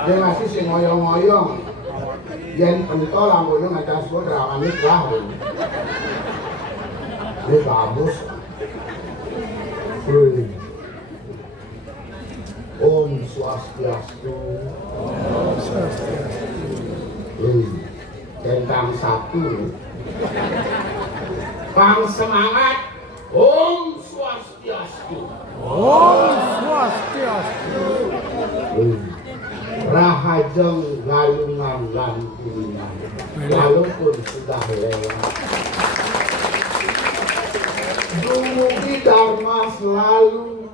Dia masih si ngoyong-ngoyong. Yen pentol lampunya ngecas gue terawani lah. Ini bagus. Om Swastiastu. Tentang satu. Pang semangat. Om Swastiastu. Om Swastiastu. Rahajeng galungan lan kuningan. Walaupun sudah lewat. Dumugi Dharma selalu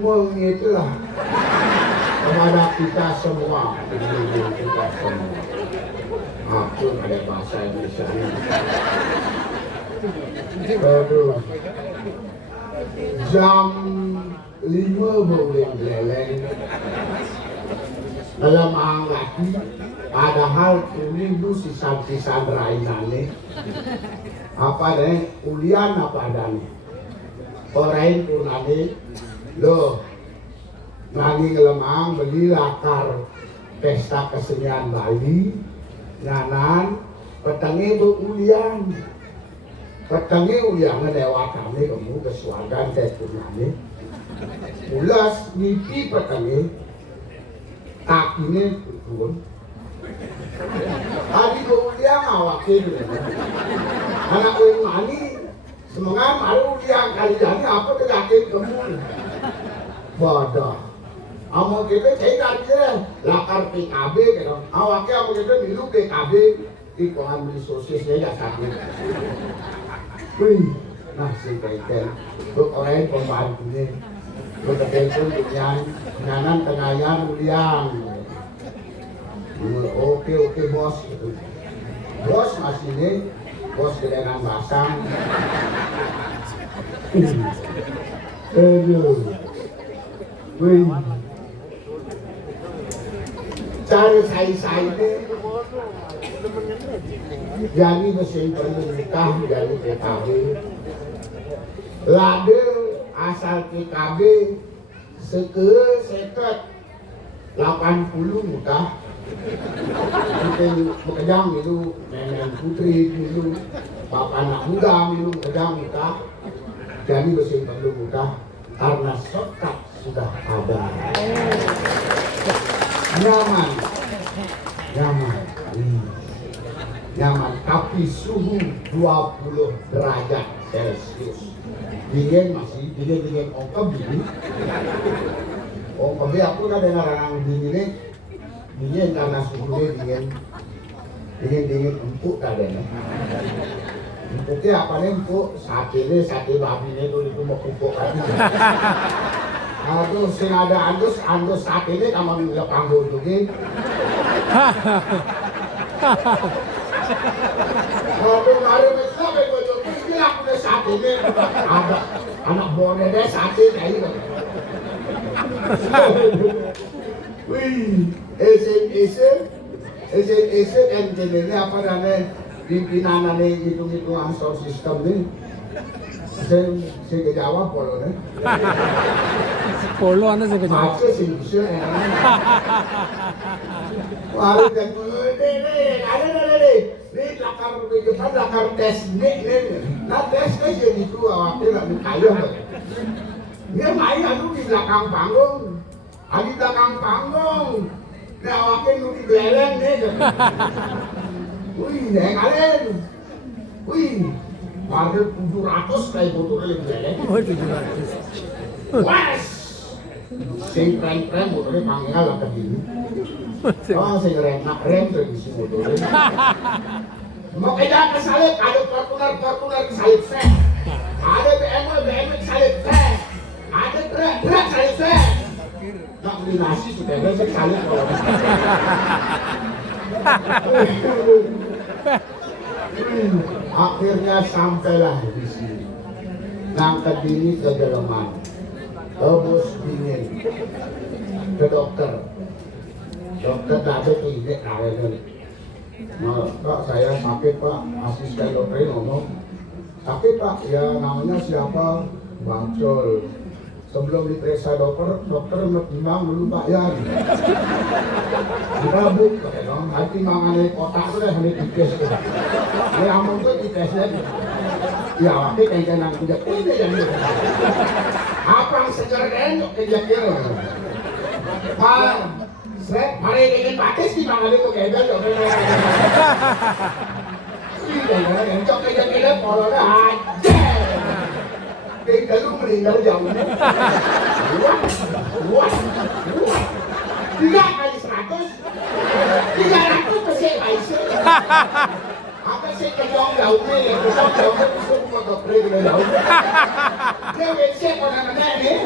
mengitulah kepada kita semua. Kita semua. Aku ada bahasa Indonesia. Aduh. Jam 5 boleh beleng. Dalam lagi padahal ini lu sisan-sisan rainane apa deh ulian apa adanya orang punane lo nani ngelemang beli lakar pesta kesenian Bali nyanan petenge bu ulian petenge ulian lewat kami kamu kesuagan teh punane ulas mimpi petenge kakinya turun. Tadi kemudian ngawakin. Anak gue mani, semangat malu dia kali jadi apa keyakin kamu. Bodoh. Amo kita cek aja lakar PKB kan. Awaknya amo kita milu PKB di kolam beli sosisnya ya sakit. Wih, nasi kaitan. Untuk orang pembantunya. Bertelepon nyanan tengayan uliang. Oke bos. Bos masih ini, bos kedengan basang. Aduh. Wih. Cari saya ini. Jadi mesin pemerintah dari PKB. Lade asal PKB seket 80 muka kita bekerjang itu nenek putri itu bapak anak muda itu bekerjang muka jadi mesin perlu muka karena shortcut sudah ada nyaman tapi suhu 20 derajat Celcius dingin masih dingin ongkep gini ongkep aku kan ada orang dingin karena suhunya dingin empuk kadang empuknya apa nih empuk sate babi itu mau empuk lagi aduh sing ada andus sate ini kamu bilang panggung juga aduh mari sampai gue aku udah sate ini ada anak boneh deh sate kayak gitu. Wih, ese engineer apa namanya pimpinan ane hitung-hitungan sound system nih. Saya kejawab polo nih. Polo anda saya kejawab. Macam sih bisa. Walau dan ada. Ini lakar tes nih. Nah tes jadi itu awalnya nggak dikaya. Dia main anu di belakang panggung. Di belakang panggung. Dia awalnya nu di belakang nih. Wih, kalian. Wih, ada 700 kayak motor yang belakang. Oh 700. Wes. Sing keren motornya panggil lah ke sini. Oh, sing rem tradisi motornya. Mau kejar kesalip, ada Fortuner kesalip saya. Ada BMW kesalip saya. Ada truk kesalip saya. Tak beli nasi sudah ada kesalip kalau. Akhirnya sampailah di sini. Ngangkat diri ke dalaman. Tebus dingin. Ke dokter. Dokter tak ada klinik awalnya. Pak saya sakit pak, asisten dokter ngomong sakit pak, ya namanya siapa? Bang Col. Sebelum diperiksa dokter memang dulu bayar. Kita buk, nanti mangan kotak itu deh, ini dites. Ini amun tuh ditesnya. Ya, waktu kan tidak ini yang apa yang sejarah enak kejadian. Pak, saya mari ingin pakai sih mangan itu kayak gitu. Yang cok kejadian polanya aja. Kita lu meninggal jauh. Wah. 3 kali 100. 300 persen baisnya. Apa sih kejong jauhnya yang kejong jauhnya itu foto play jauh. Dia wc mana nih?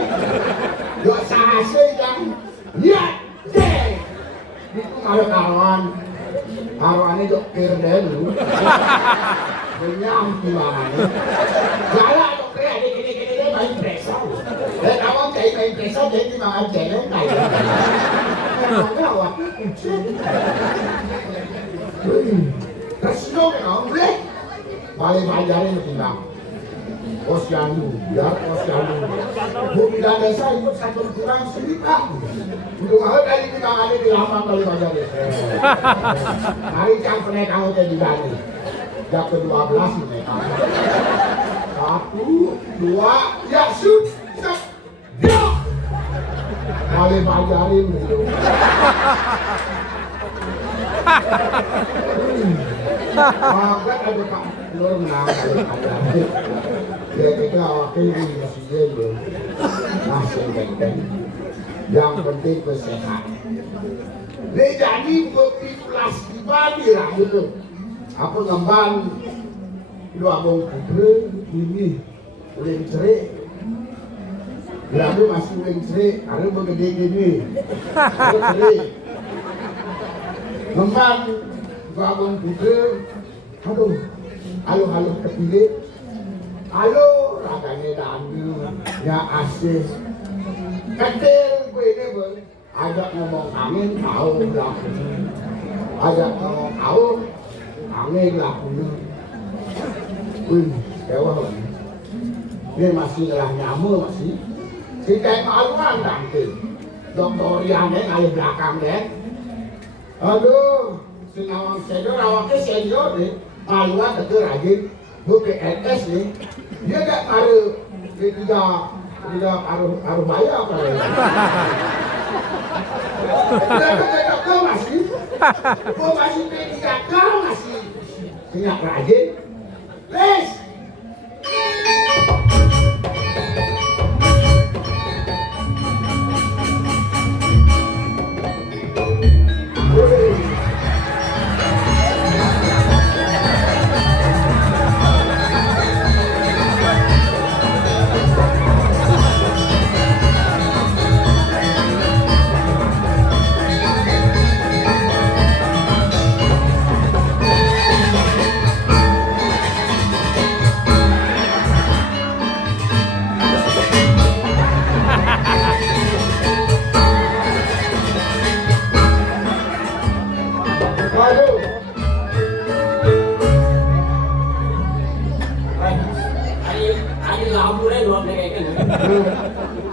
Dua sahase yang ya deh. Itu kalau karuannya dokter dulu. Benyam gimana nih? Galak dokter ada gini-gini dia main presa. Dan awam kayak main presa jadi makan celeng kayak. Karena waktu itu. Terus dong, boleh? Paling ajarin timbang. Posyandu, biar posyandu. Bila desa ikut 1 kurang 1 Pak. Untuk mahal kali kita ada di lapang kali aja deh. Hari yang pernah kamu jadi gani. Yang ke-12 ini. 1, 2, ya sudah. Go! Paling ajarin gitu. Maka ada Pak Nur menang dia kita wakil di Indonesia belum masih benteng yang penting kesehatan dia jadi bukti kelas di Bali lah gitu apa ngemban lu abang putri ini uling cerik lalu masih uling cerik ada begede gini ada cerik ngemban abang putri aduh halo kepilih halo raganya dandu ya asih kecil gue ini gue ajak ngomong angin tahu lakunya ajak ngomong tahu angin lakunya wih kewah lagi dia masih ngelah nyamuk masih si kayak maluan nanti dokter Riannya ngalir belakang deh aduh sinawang senior awaknya senior nih maluan deker rajin gue PNS nih dia gak taruh dia tidak taruh bayar apa ya gue masih P3K masih tidak rajin les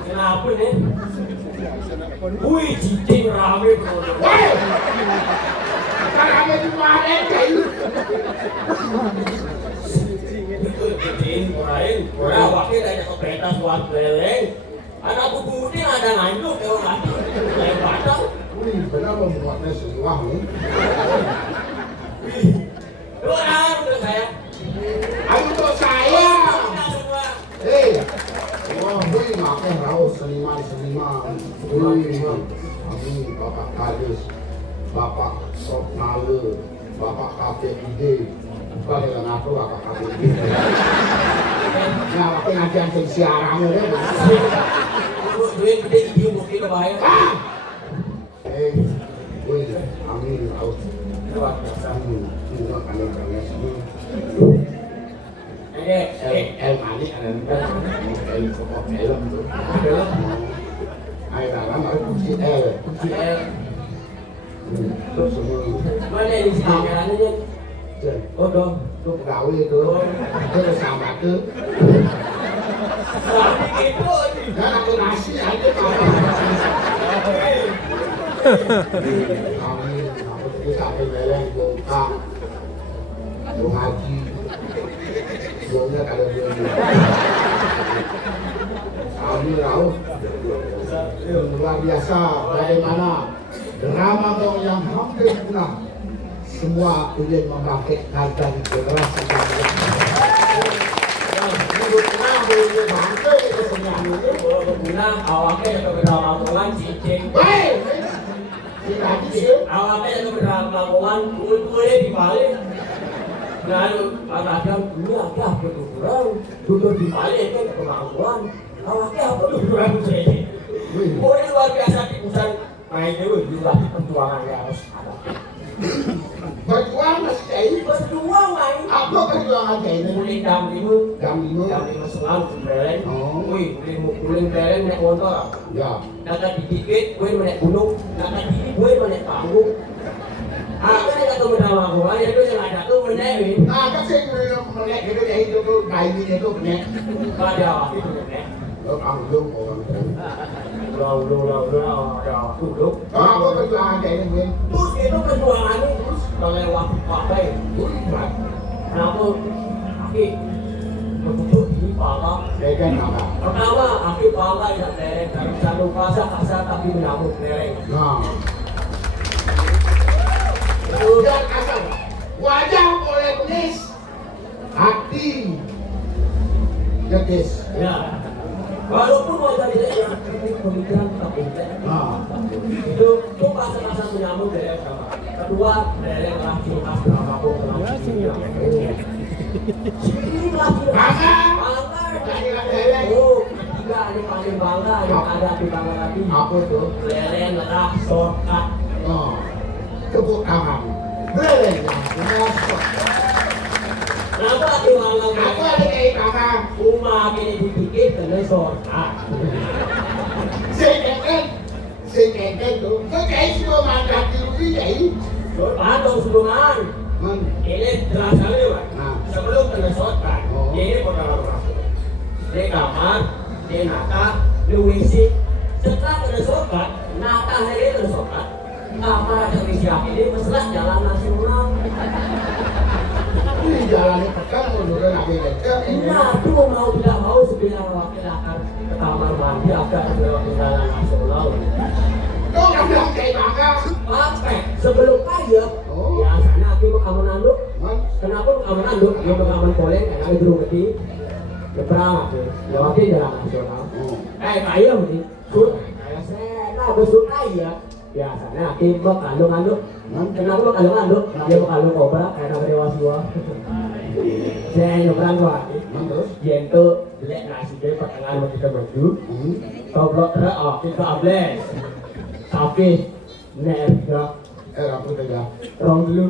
Kenapa nih? Wih, cicing rame bro. rame di mana kayu Cicing lain, orang wakil ada sepeda buat beleng. Anak putih ada nganjuk, kalau nganjuk, lain batang. wih benar membuatnya sesuah nih Lu orang udah saya. untuk saya wah, wih, makan raus seniman. Wih, amin, Bapak Kadis, Bapak Sopnale, Bapak KPID, bukan yang aku, Bapak KPID. Nah, waktu ngajian sing siarannya ya, duit gede ibu mungkin kebayang. wih, amin, raus. Lewat amin, juga kalian semua. El Malik ada El pokok film tuh. Film. Ayo dalam ada kunci L. Terus semua. Mana di sini jalannya? Oh dong, tuh pegawai itu. Itu sama tuh. Tapi gitu aja. Dan aku nasi aja kalau. Kami aku pergi sampai beleng buka. Mau haji. Doanya kalau dia. Kami tahu luar biasa bagaimana drama dong yang hampir punah. Semua ingin membangkitkan dari generasi kami. Boleh bangkit itu semuanya. Berguna awaknya yang beberapa lakukan cincin. Baik, kita sih. Awaknya yang beberapa lakukan boleh dibalik. Lalu kadang ini ada berkurang, duduk dibalik kan kemampuan. Awaknya apa berkurang jadi. Boleh luar biasa di pusat main dulu juga perjuangan harus ada. Berjuang masih jadi. Berjuang main. Apa perjuangan jadi? Mulai jam 5 Jam 5. jam 5 setengah beleng. Oh. Wih, mulai beleng naik motor. Ya. Nak dikit, gue naik gunung. Nak dikit, gue naik panggung. Aku ni kata bernama aku, ada tu yang ada tu menaik. Apa sih melek itu ya itu tuh kain itu melek. Ada waktu tu menaik. Lo panggung orang. Lau, ada duduk. Apa perjuangan jadi Win? Terus itu perjuangan ni terus kalau waktu pakai. Berat. Kenapa? Aki betul di pala. Dengan apa? Pertama, aki pala yang dereng dalam satu fasa kasar tapi menyambut dereng. Nah. Udah kasar. Wajah boleh penis. Hati. Jetis. Ya. Walaupun wajah tidak yang pemikiran tak boleh. Nah. Itu kasar menyambut dereng sama. Kedua, dereng laki khas dramaku. Sini lagi. Bangga. Bangga. Jadi leleng. Oh, ketiga ini paling bangga yang ada di bangga lagi. Apa tuh? Leleng lerah shortcut. Oh. Tepuk tangan. Leleng. Masuk. Kenapa di bangga? Apa ada kayak tangan? Rumah ini dipikir dengan shortcut. Sekeken tuh. Kayak semua mandat di rumah jadi. Shortcut dong sebelumnya. Ini terasa nih, Pak. Nah. Sebelum kena shortcut, Oh. ini pengalaman masuk. Di kamar, di nata, di WC. Setelah kena shortcut, nata ini kena shortcut. Kamar ada WC ini, masalah jalan nasional. Ini jalannya pekan menurut Nabi Lecet. Nah, itu mau tidak mau sebenarnya wakil akan ke kamar mandi agak lewat jalan nasional. Tuh kan bilang kayak bangga. Pakai sebelum kaya, Oh. biasanya aku mau kamu nanduk. Man. Kenapa kamu nanduk? Dia mau kamu poleng, karena ada jeruk gede. Leperang aku, lewati jalan nasional. Oh. Kaya mesti, sur, kaya sena, besur kaya. Biasanya aku mau kandung-kandung. Kenapa mau kandung-kandung? Dia mau kandung kobra, karena berdewa-dewa. Saya nyebrang tuh hati. Man terus. Dia itu jelek nasi dia pertengahan mau kita baju. Toblok terak, kita ables. Tapi, nerga, Aku tegak. terong dulu.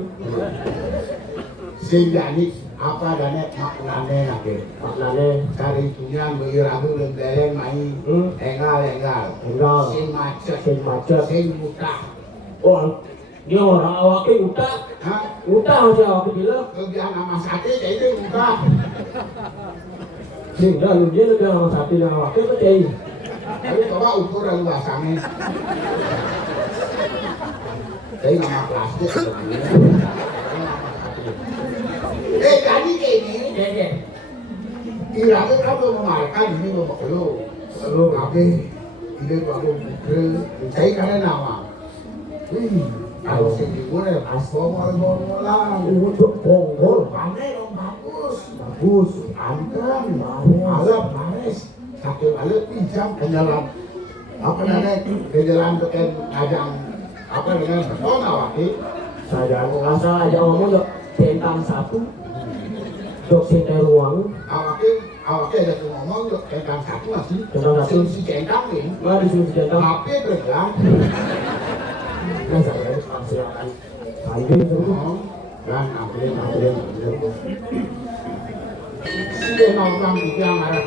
Sing jadi apa dana maknane nakir. Maknanya, Cari punya beriramu lembaran main. Engal. Engal. Sing macet. sing macet. Sing muka. Oh, dia orang awaknya utak. Hah? Utak masih awaknya bilang. Kebiasaan nama sakit jadi muka. Sing dah lu dia lebih lama satu yang awaknya percaya. Tapi coba ukuran luasannya. Saya nama plastik. Jadi ini. Jadi, Kira-kira kamu memakan ini bapak lu. Lu ngapain? Ini bapak putri. Saya karena nama. Kalau sini gue asal-asalan. untuk bonggol. Panen dong bagus. Bagus. Anteng. Malam manis. Sakit balik pinjam kenyalan. Apa namanya? Kenyalan tekan ajang. Apa dengan beton awaki? Saya ngerasa aja ngomong dok tentang satu. Dok sinter ruang. Awaki ada tuh ngomong yuk kentang satu masih. Kentang satu. Si kentang nih. Nggak disuruh tentang. Tapi terus Nah saya silakan. Lanjut semua. dan ambil. Si orang bilang arah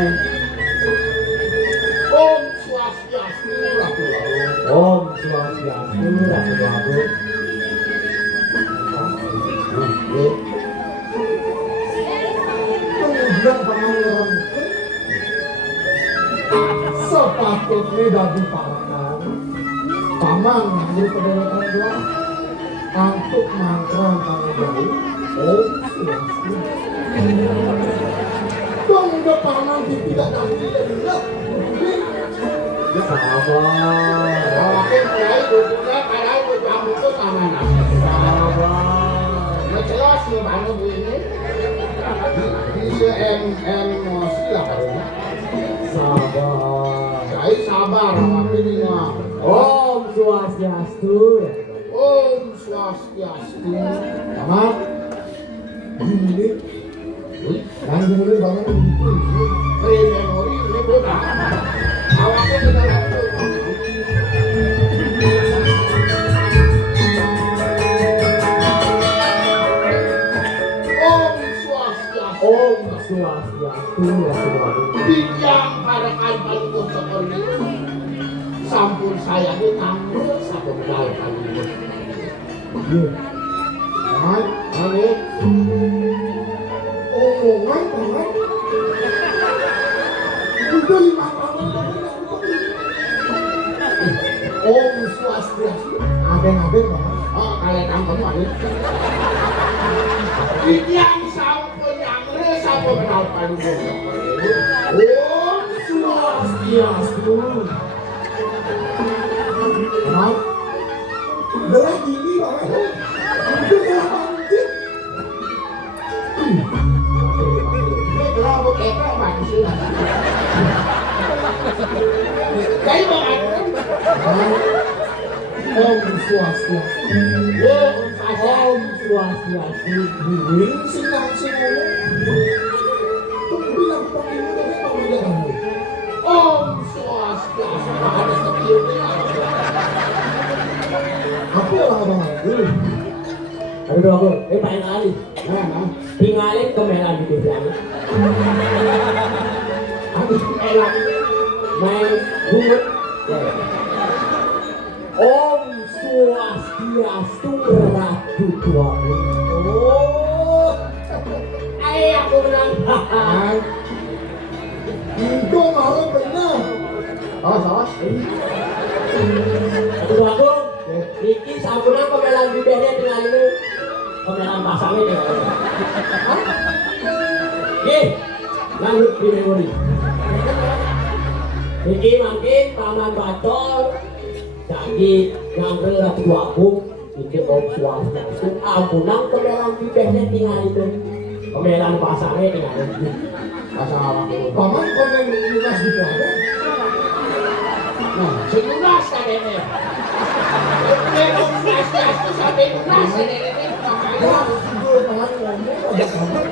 Om Swastiastu, Ratu Agung. Om Swastiastu, Ratu Agung. Kemudian pangeran sepatutnya dadi parangan paman nganggo kedaulatan dua antuk mangkran pangeran Om Swastiastu. Dong depanan tidak dadi enggak. Sabar. Awakin kiai duduknya padahal kamu tuh keamanan. Sabar. Nggak jelas nih mana bu ini. Bisa emosi lah katanya. Sabar. Kiai sabar awakin ini mah. Om Swastiastu. Om Swastiastu. Paman gini kan gini banget Memori ini bukan. Awakin kita lanjut. Om Swastiastu. Om Swastiastu, Ratu Agung. Biang pada kaitan itu seperti itu. Sampun saya ini tampil satu kali itu. paman Ini omongan paman udah 5 tahun Om Swastiastu aden-aden paman oh kalian tampil ini. Biang sampun yang ini sampun kenal paling itu. Om Swastiastu paman belah gini paman itu belah panjit Ini kenapa kita maksud? Kayak banget. Om Swastiastu Om Swastiastu. Biwin sing ngomong tuh bilang pakai ini tapi pakai dia kamu Om Swastiastu. Ada sekiranya. apa orang itu Aduh, Agung. Paling kali. Nah, Tinggalin kemelan di desa. aku enak. Main bungut. Om Swastiastu, Ratu Agung. oh Ayo aku bilang. itu malah benar Oh, salah. Aduh, Agung. Iki sampunan kemelan di desa tinggal ini. Kemelan pasangnya tinggal ini. Nih, lanjut di memori. Iki makin paman bacol. Jadi yang Ratu Agung itu Om Swastiastu. Ampunan kemelan di desa tinggal itu. Kemelan pasangnya tinggal ini. Pasang apa dulu? paman komen lunas di pelada Nah, selunas kan ini. Om Swastiastu sampai lunas ini. ya itu paman ngomong ada paman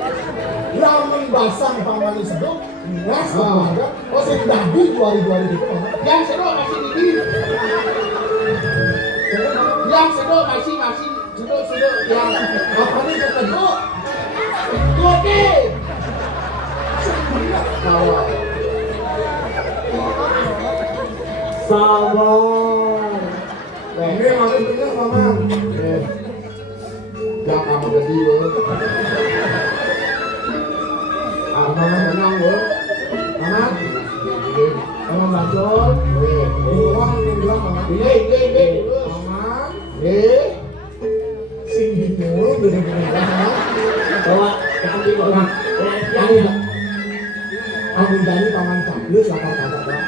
lamun basah paman disebut lunas di pelada oh sing dadi 2000 itu paman Yang sedo masih di Yang sedo masih sudah yang apa nih kata dulu Gede. Sabar. ini makin benar paman Jangan kamu jadi paman tenang lo. paman paman bacol uang yang bilang paman Ini. paman Ini. sing dimulung bener-bener paman Bawa kambing orang. Yang ya, aku jadi paman kampus lapar kata pak.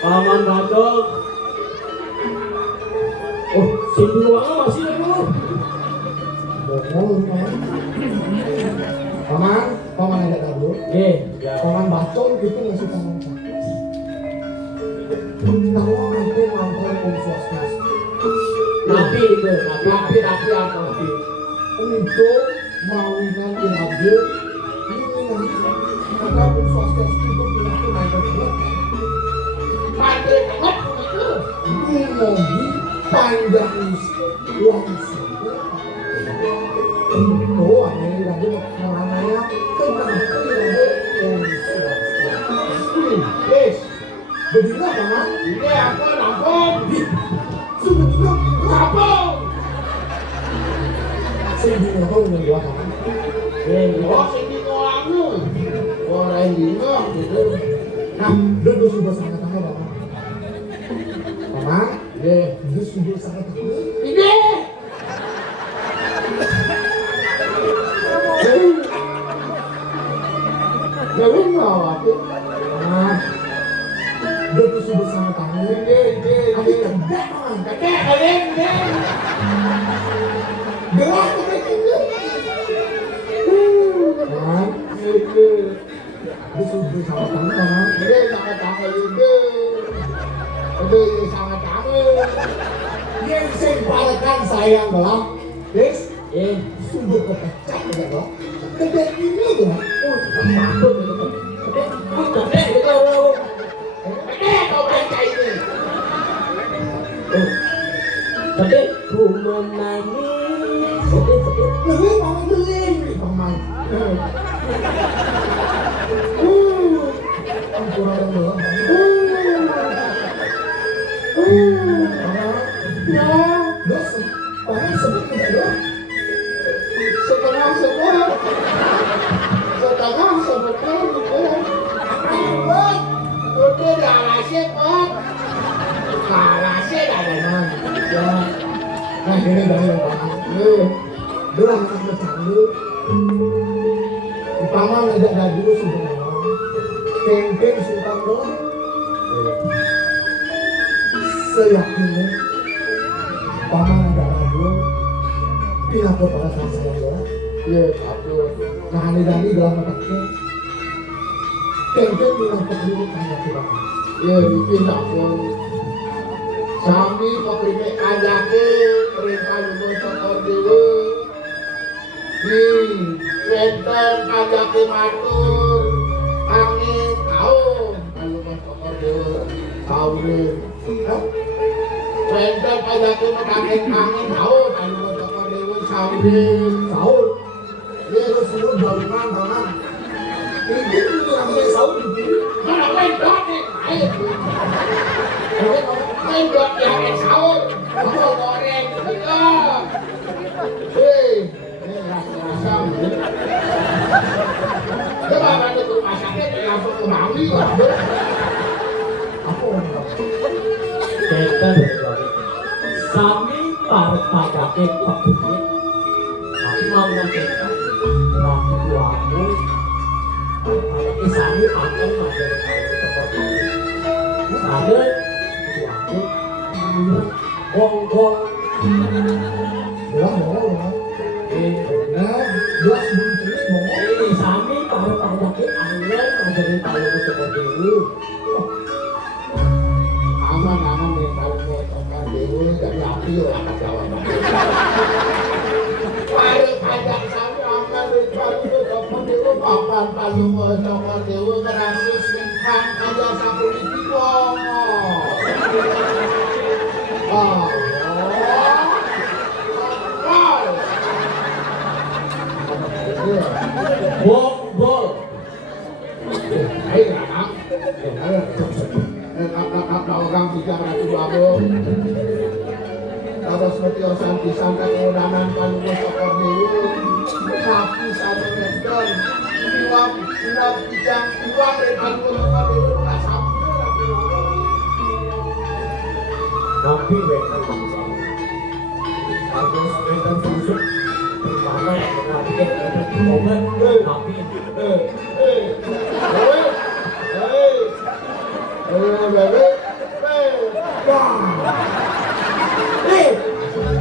Paman bacol. Oh, sindulangnya masih ada. Bohong paman. Paman ada kabur. Paman bacol gitu ngasih paman kampus. Kalau aku ngangkor Om Swastiastu Nabi itu, Rapi apa? untuk mawinan diambil ini nanti karena Om Swastiastu itu bilang tuh ngangkor buat Mati banget begitu. Dumogi panjang usia langsung itu aneh lagi namanya kenapa lagi Bedino paman. Ini ampun. Sebedino Ampun. sing dino yang gua paman. Oh, sing dino anu. Ora dino gitu. Nah, dia sudah sangat tangan paman. Paman, dia sudah sangat tangan. Ini. Dewi mau aku. Paman, dia sudah sangat tangan. Aku kedek paman. Kakek kalian ini. Gerak kedek ini. Paman, dia sudah sangat tangan paman. Ini sama-sama ini. Ini sama-sama. Yang sing balakan sayang gelap. Des, sungguh kepecah ya gelap. Kedek ini gelap. Kakek kau baca ini. Tapi ku menangis. Beli paman beli paman. Ampun orang gelap. Ya, Dos, paman sebut tidak gelap. setengah sebetulnya itu dah rahasia Pak. Rahasia dah memang. Ya, nah ini dari yang paman. Gelang anak bercandu. Paman tidak ada dulu sebenarnya. Kengkeng sultan doang. Seyakinnya paman ada dulu. Kenapa pada saat saya doang? Ya, aku. Nah ini dari gelang otaknya. Kengkeng bilang peduli tanya kita. Ya, bikin aku. Sami pakai kajake, perintah dulu sokor dulu. Benten kajake matur, angin tahu, kalau sokor dulu tahu deh. Benten kajake angin tahu, kalau sokor dulu tahu deh. Sahur. Dia itu semua jaringan paman. Ini itu namanya sahur di Mana bendot nih, ayo. Bendot yang sahur, aku goreng juga. Hei, ini rasa-rasa ini. Coba ada tuh masaknya langsung ke Bali lah. Apa orang Kita sami parpadake paguni. Tapi mau nanti rapi tuamu. Ada sami akan ada seperti ada tuamu. Gong-gong. Belah mau. Nah, belas belum tulis mau. Sami parpadake angel ngajari tahu seperti itu. Aman-aman nih kalau mau tongkat dewe dari api lah kawan. Paru pajak sami aman nih kalau mau tongkat dewe papan palu mau tongkat dewe kerasa simpan aja sapu di tiwong. Bol. Ayo anak. Orang tiga ratu babu. Kalau seperti orang pisang kemudahan panjang sokor dewi, sapi satu meter, iwak pisang iwak dari panjang sokor dewi nggak sampai. Nabi wetan bangsa. Harus wetan susuk. Mana yang mengatik obat Nabi.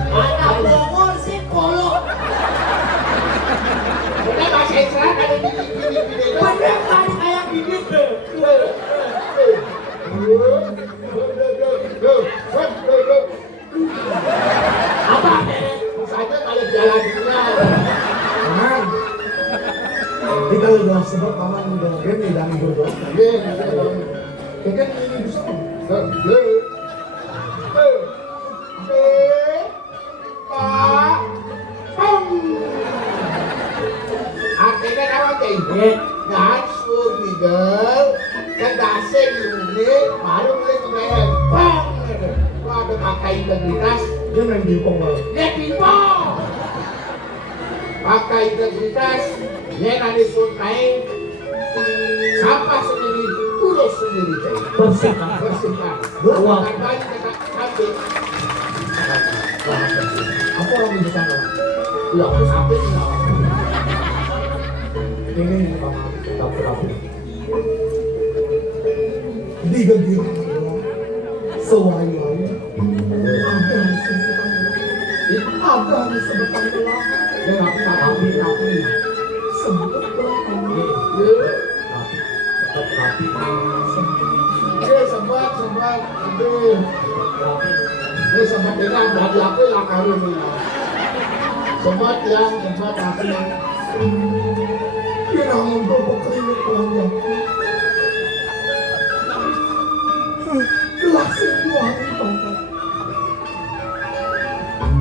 Anak bongol sih kolok. Udah bahasa Israel ada gini-gini. Bener tadi kayak bibit deh. Apa deh? Saja kalau jalan dunia. Paman. Ini kalau gelas sebab paman udah game nih dan berdoa. Kengkeng ini bisa. Akhirnya kawan kayak dan suruh legal, kedasnya ini baru mulai pengen bang itu ada pakai integritas Dia main bingkong banget. dia pimpong pakai integritas dia nanti suntai sampah sendiri urus sendiri cai Bersihkan. bersihkan Wah. bukan balik ke sampai Apa orang di sana? ya aku sampai Ini Dapur-dapur. di gembira sewai-wai ada di sebutan ada di sebutan belakang dia ngapain sebut belakang Tetap rapi. dia sebab aduh ini sebab dengan dari aku lah kali ini sebab aku kira untuk klinik panjang langsung 2 hari pangkat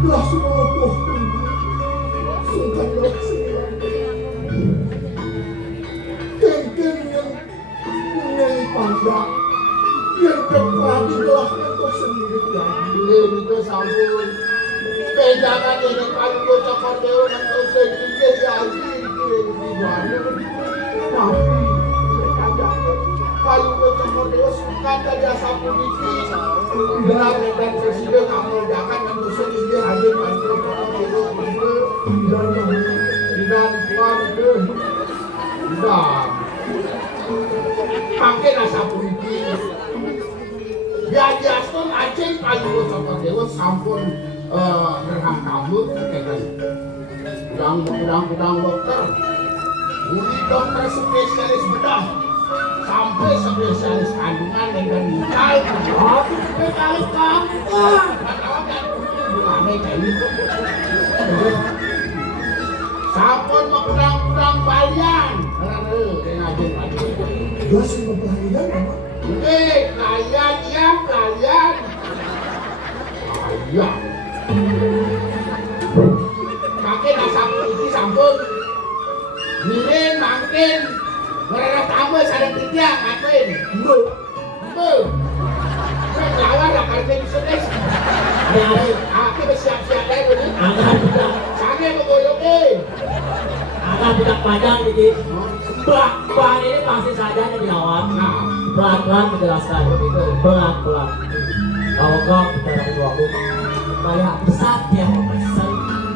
langsung mengopohkan sungkan langsung kengkeng yang punya pandang yang terpadi telah kau sendiri ini itu sampun pegangan ini kalau gue cokor dewa nanti sedikit ya ini di mana tapi kalau gue cokor dewa suka tadi sampun itu dalam dan presiden kamu jangan nanti sedikit hadir nanti tidak tuan itu tidak pakai rasa politik biar jaston aceh kalau gue cokor dewa sampun berhak kabur udang dokter uli dokter spesialis bedah sampai spesialis kandungan dan nikah tapi spesialis kamu gimana kayak gitu sampun udang balian dia semua pelarian apa? kalian iya makin asam ini sampun mirin makin mereka tambah sadar tidak ngapain bu lawan lah karena bisa des aku bersiap-siap lagi ini Angkat budak. saya mengoyokin Angkat budak panjang dikit. Bahan ini pasti saja yang dilawan. nah Pelan-pelan menjelaskan. Pelan-pelan. Kalau kau bicara kedua aku, kayak besar dia pesan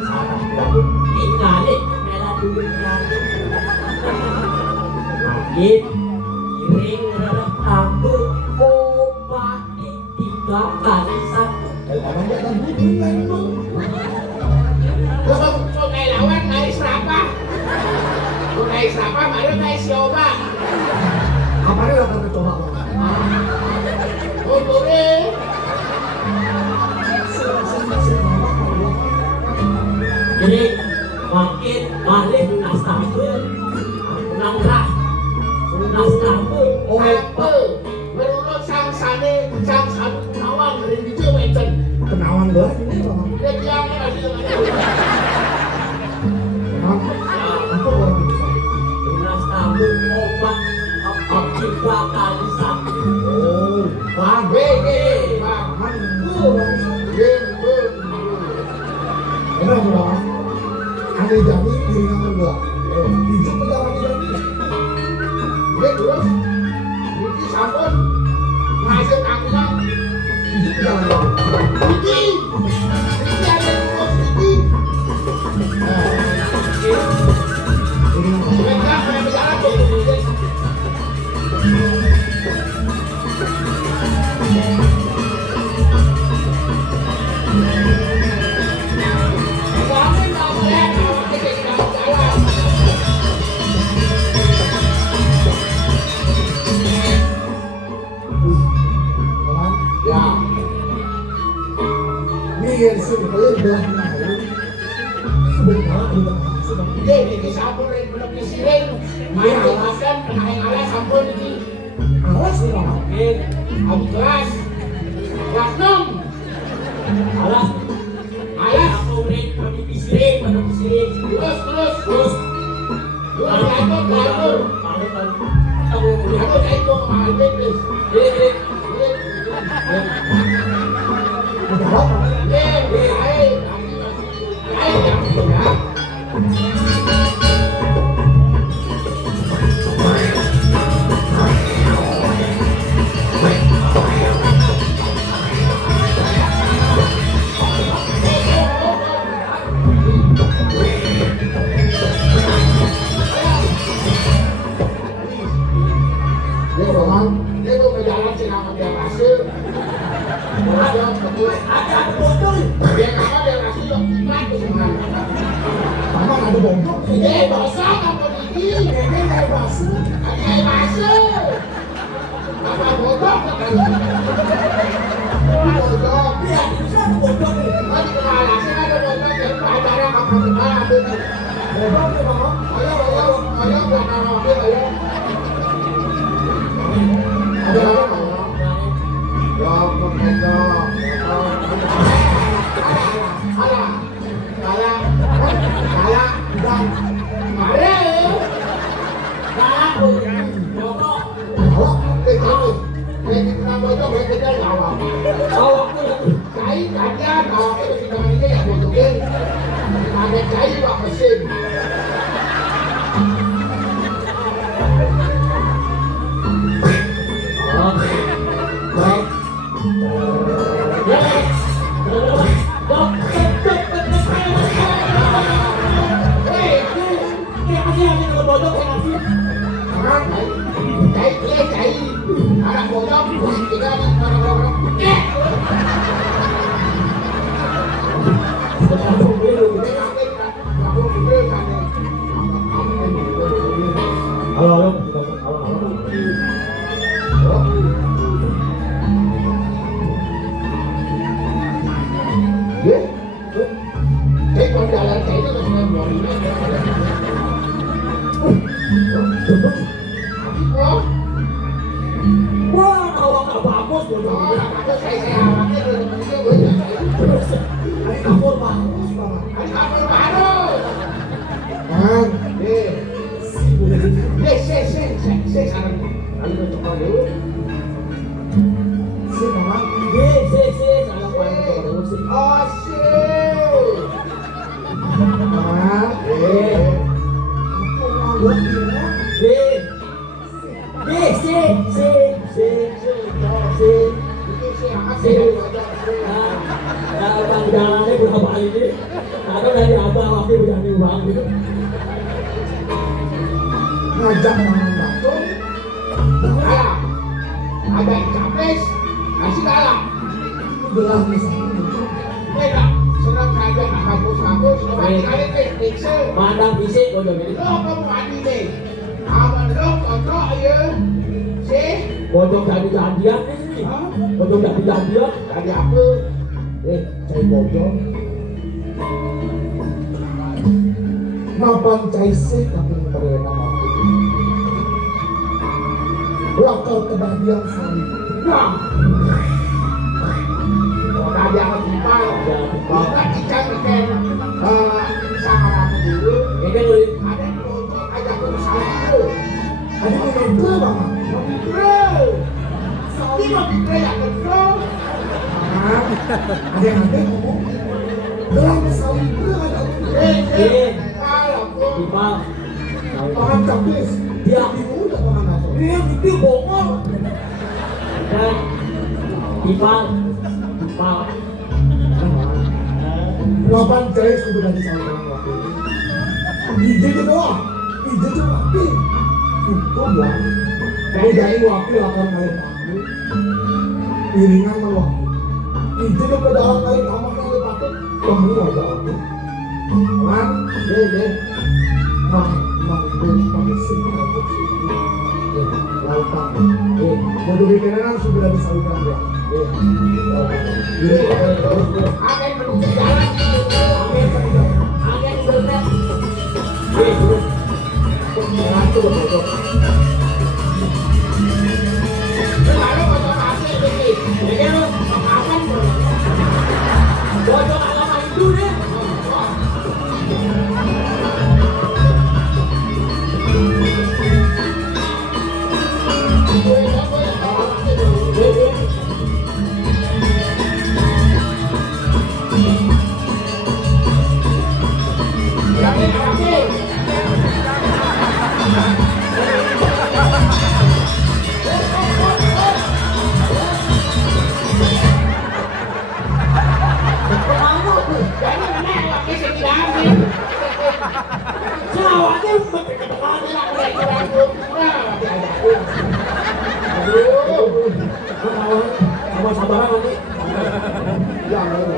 sarang aku tinggal deh merah dulunya. Makin miring merah tambah obat 3 kali 1. Orang dia kan bukan main lu. so kayak lawan naik serapa so naik serapa baru naik sioba Apa dia akan coba kok? untuk Jadi makin balik lunas tambah, lunas rah, lunas tambah apa menurut sang sanu kawan dari hijau wenten Kenawan gue ini apa? dia bilang masih Apa orang bisa? lunas tambah obat 3 kali 1. Oh, bang kan lu orang bisa. Enak orang. Ada jadi piringan gua. Hidup pejalan jadi. terus ini sampun ngasih kakinya Hidup pejalan jadi. ini ada terus ini mereka yang berjalan tuh Ini sini kalau udah sebentar udah sudah. ini sampun yang belum disirin main makan pengen alas sampun ini Alas nih lah. abu kelas 6 Alas, alas aku beri pisirin. terus Terus, lanjut balik. aku itu mahal bisnis Jadi, Dia bang, Dia mau ke jalan silakan dia kasih. Dia betul. Ada botol. Dia kapan dia kasih dong mati semuanya. paman ada bonggok. Dia basah apa ini? Ini kayak basi. Kayak basah. Apa bodoh kan? Bodoh. Dia bisa botol. Kan kepala sih ada bodoh yang pacaran apa kepala tuh. Bonggok ya bang. Ayo belakang mobil ayo. Ada apa? Dok, dok. Kalah. Dan Mare. Kalah botol. kalau Kita bodoh, kita jawab. Awaknya. Cai aja kalau itu kita ini ya bodohin. Ada cai pak mesin. Cai. Anak bodoh, kita di orang-orang. Halo. Wah, kalau nggak bagus botol. ini kapur bagus banget. Si paman, Salah paling musik. paman, aku mau Jalannya berapa ini? Ada dari abang waktu berani uang gitu. ngajak paman batu. Kalah. Ada capes, kasih kalah. Belah misalnya. Beda. Senang saja bagus. Coba sekali periksa. Mandang fisik kok jadi. Lo kamu mandi deh. Aman lo kontrol ya. Si. Bocok dari janjian nih. Bocok dari janjian. Tadi apa? Cai bojong. Mapan cai sih tapi mereka mampu. Wakal kebahagiaan sari. Nah. Udah jangan lupa. Kita ikan ikan sama dulu. Ini kan udah Ada foto aja bersama. Ada yang berdua mama. Bro. Ini mau dikaya betul. Ada yang ngomong. Dalam sari berdua ada. Kalau pun Ipang. Paman capis. Dia Ibu udah paman batu. dia bohong. Dan Ipang. Mapan cai sudah di sari waktu ini. Ije itu doang. Ije itu mati. Itu doang. Kalau dari wakil akan kali tamu. Iringan mewakil. Ije itu ke dalam kali tamu kali pakai. Kamu ada aku. Man, deh. Pakai sih. Lautan. Mau bikinan sudah disalurkan ya. akan menuju jalan Agen internet. lalu otomatis ini. Ya kan? Bocok agama Hindu deh. Yang ini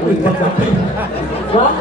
liwat lagi. Wah,